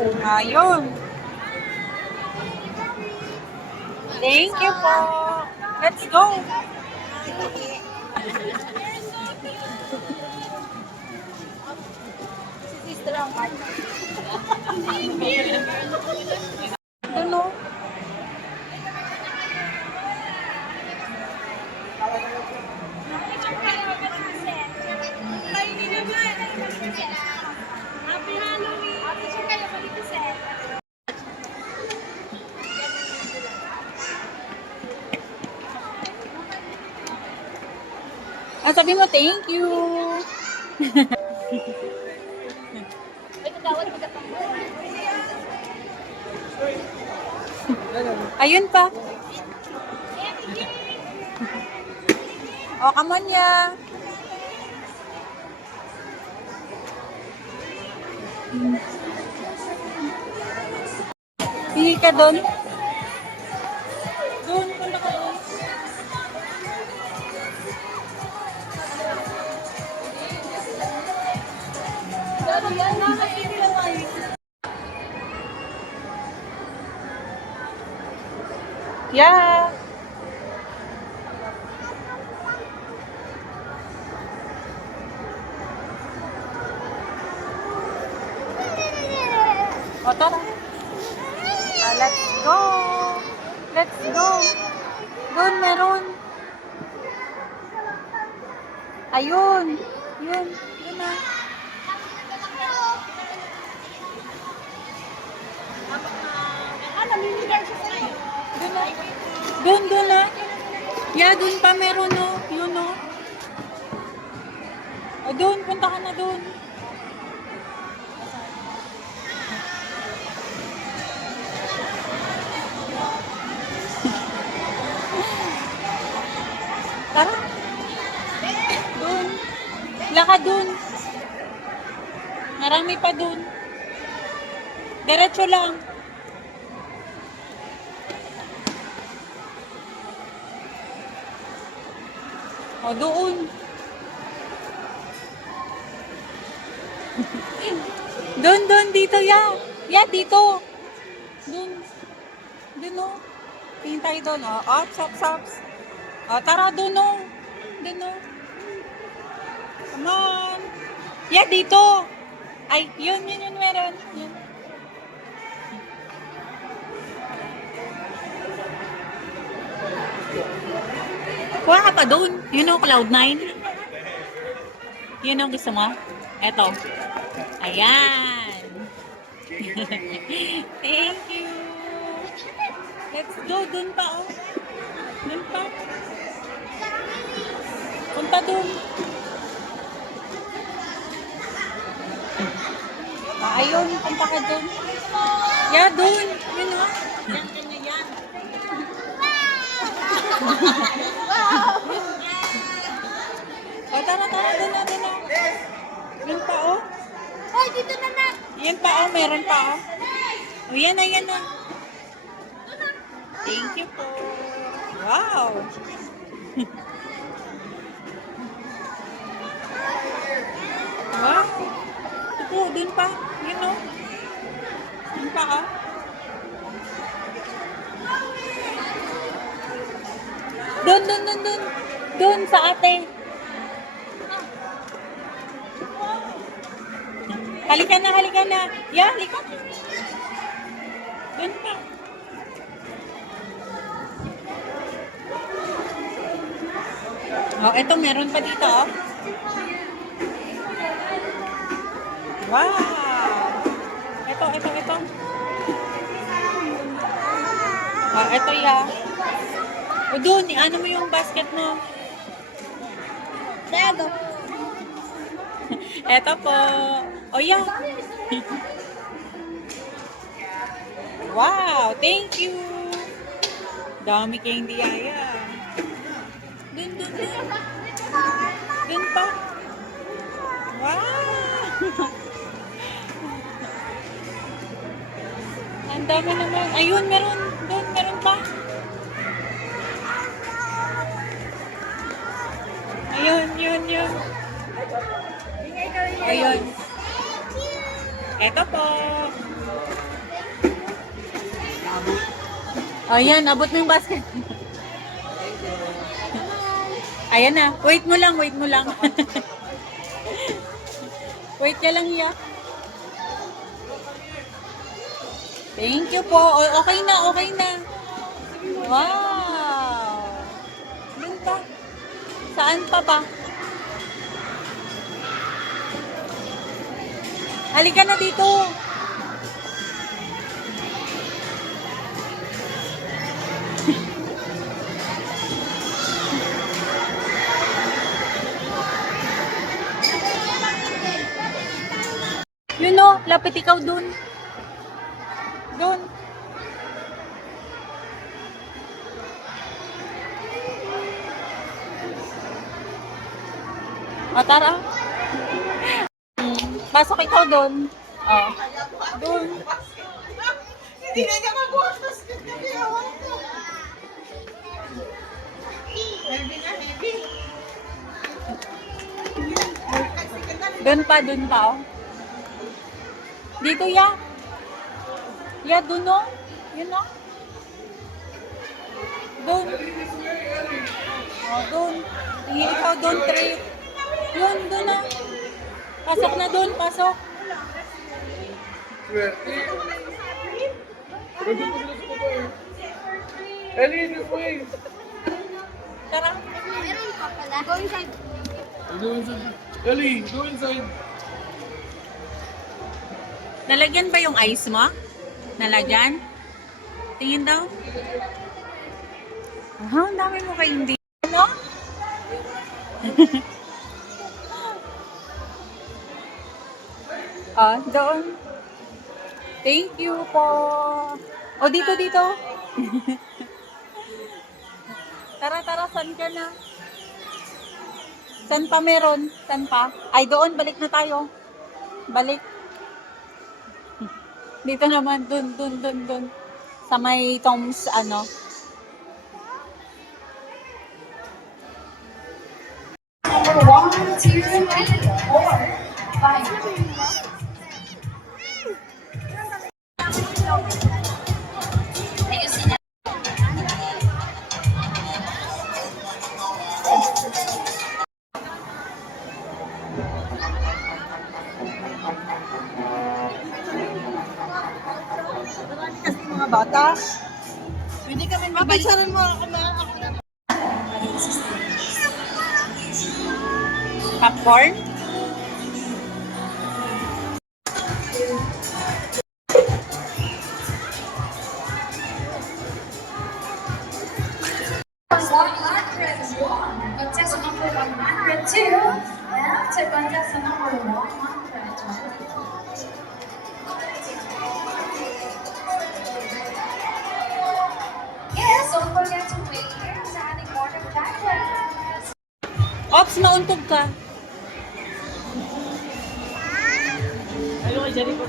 Ayun. Thank you po. Let's go. Sister ang card. Doon o. Happy Halloween! Happy siya kayo, balik ko sir. Sabi mo, thank you. May kagawad mo kapang Ayun pa. Oh, come on ya. Pili ka doon. Doon, punta ka doon. Yeah. O, tara. Let's go. Let's go. Doon, meron. Ayun. Yun. Yun na. namimigay siya sa'yo. Doon na. Doon na. Yeah, doon pa meron no. Yun no. O, doon. Punta ka na doon. Tara. Doon. Lakad doon. Marami pa doon. Diretso lang. O, doon. Doon, dito, ya. Ya, dito. Doon. Doon, o. Tingin tayo doon, o. Ops. O, tara, doon, o. Doon, o. Come on. Ya, dito. Ay, yun, meron. Yun. Kuha ka pa doon. Yun o, Cloud9. Yun o, gusto mo? Eto. Ayan. Thank you. Let's go. Doon pa, o. Doon pa. Punta doon. Ayun, punta ka doon. Yeah, doon. Yun o. Yan. O, tara, doon na. Yun pa, o. Hoy, dito na na. Yan pa, o. Meron pa, o. O, yan na. Thank you po. Wow. Wow. Ito po, dun pa. Yun, o. Yun pa, o. Doon. Doon sa ate. Halika na. Yeah, halika. Doon pa. Oh, eto meron pa dito, oh. Wow. Ito. Oh, eto ya. O doon, ano mo yung basket mo? Dago. Eto po. O yan. Wow, thank you. Dami kayong diyaya. Dun. Dun pa. Wow. Ang dami naman. Ayun, meron. Doon, meron pa. Ayun. Ayun. Eto po. Ayan, abot mo yung basket. Ayan na. Wait mo lang, wait mo lang. Wait ka lang, ya. Thank you po. Okay na, okay na. Wow. Doon pa. Saan pa ba? Halika na dito. Yun o, lapit ikaw dun. Dun. O, tara. Pasok ikaw dun. O. Dun. Hindi na niya magbuhat basket na biyawan ko. Heavy na heavy. Dun pa, o. Dito, ya. Ya, dun, o. Yun, o. Dun. O, dun. Tingin ikaw dun, trip. Yun, dun, o. Pasok na dun, pasok. Ellie, this way. Tara. Meron pa pala. Go inside. Go inside. Ellie, go inside. Nalagyan ba yung ice mo? Nalagyan? Tingin daw. Ang dami mo kayo hindi. Ano? Doon. Thank you po. O, dito, dito. Tara, saan ka na? Saan pa meron? Saan pa? Ay, doon, balik na tayo. Balik. Dito naman, dun. Sa may Tom's, ano. Number 1, 2, 3, 4, 5. Kasi mga bata, pwede kami mabalisaran mo ako na ako na. Popcorn? Contestant number 102, and to contestant number 120. Yes, don't forget to wait here sa ating board of directors. Ops, mauntog ka. Ayun kay Jerry ko.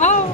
Oh.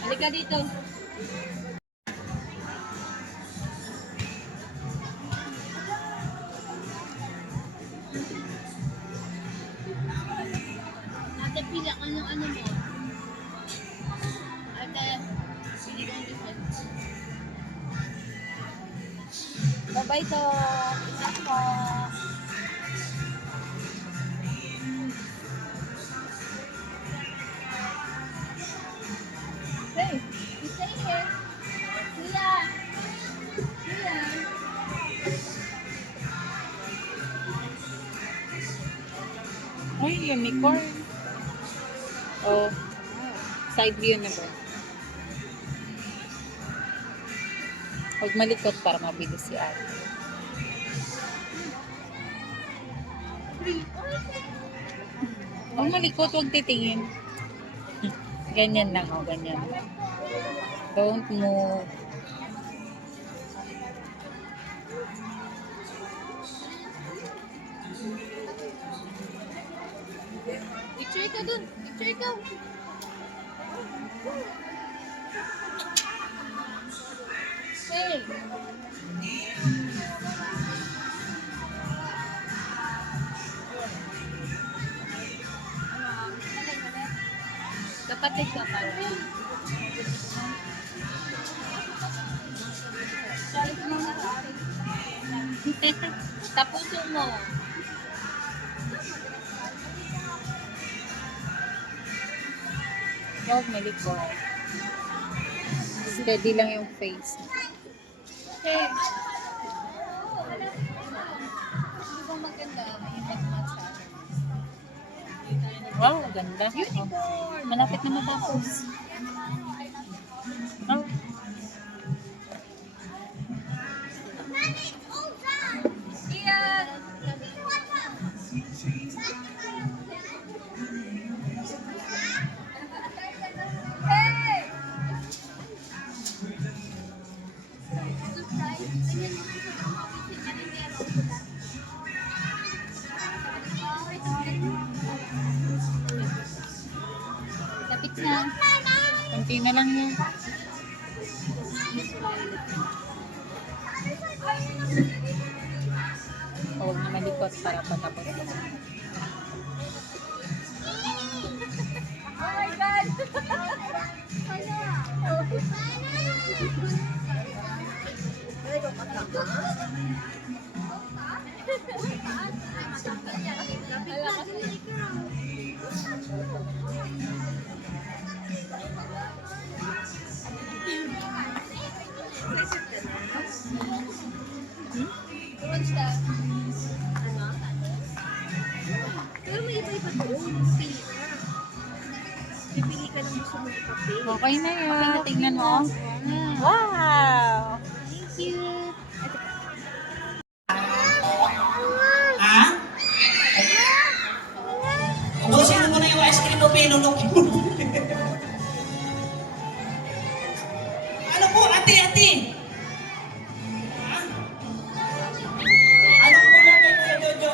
Halika dito. Ate, pila ka ng ano mo. Ate. Bye-bye to. Ingat po. Hey, you stay here. Mia. Mia. Ay, unicorn. Oh, side view na ba? Huwag malikot para mabilis si ate. Huwag malikot, huwag titingin. Ganyan lang, oh, ganyan. Don't move. Picture ka dun. Picture ka. Hey. Kapatid ka pa. Tapusin mo. Huwag malikot. Steady lang yung face. Hey. Di ba maganda? May ibat-mat sa akin. Wow, ganda. Oh, malapit na matapos. Oh. Iyan! Hey! Lapit na. Konti na lang yan. Huwag na malikot para patapos. Oh my God! Kumusta? Pero may iba-iba to. Pili ka. Pipili ka ng gusto mong ipapili. Okay na yun. Tingnan mo. Wow! Wow! Thank you! Ha? Ubusin mo na yung ice cream mo, pinunok mo. Ano po, ate? Ha? Ano po lang kayo, Jojo?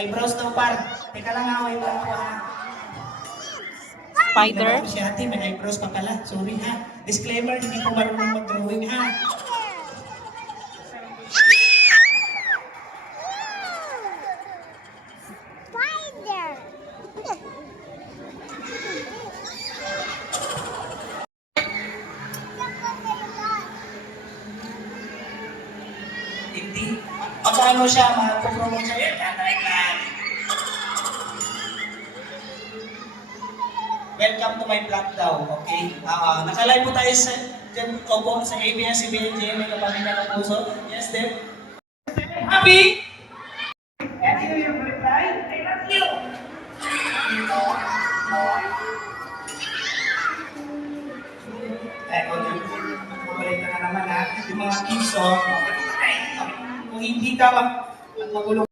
Eyebrows daw, par. Teka lang, away mo ako, ha? Spider? Si ate, may eyebrows pa pala. Sorry, ha? Disclaimer, hindi ko marunong mag-drawing, ha? Hindi. Pagkano siya, mag-promote siya, yan, tatay ka. Welcome to my vlog daw, okay? Nakalive po tayo sa, dyan, opo, sa ABS-CBN, may kapamilya ng puso. Yes, Deb. Happy? Happy New Year, reply? I love you! Kung bumalik ka na naman, ha? Yung mga kids, kung hindi ka magulo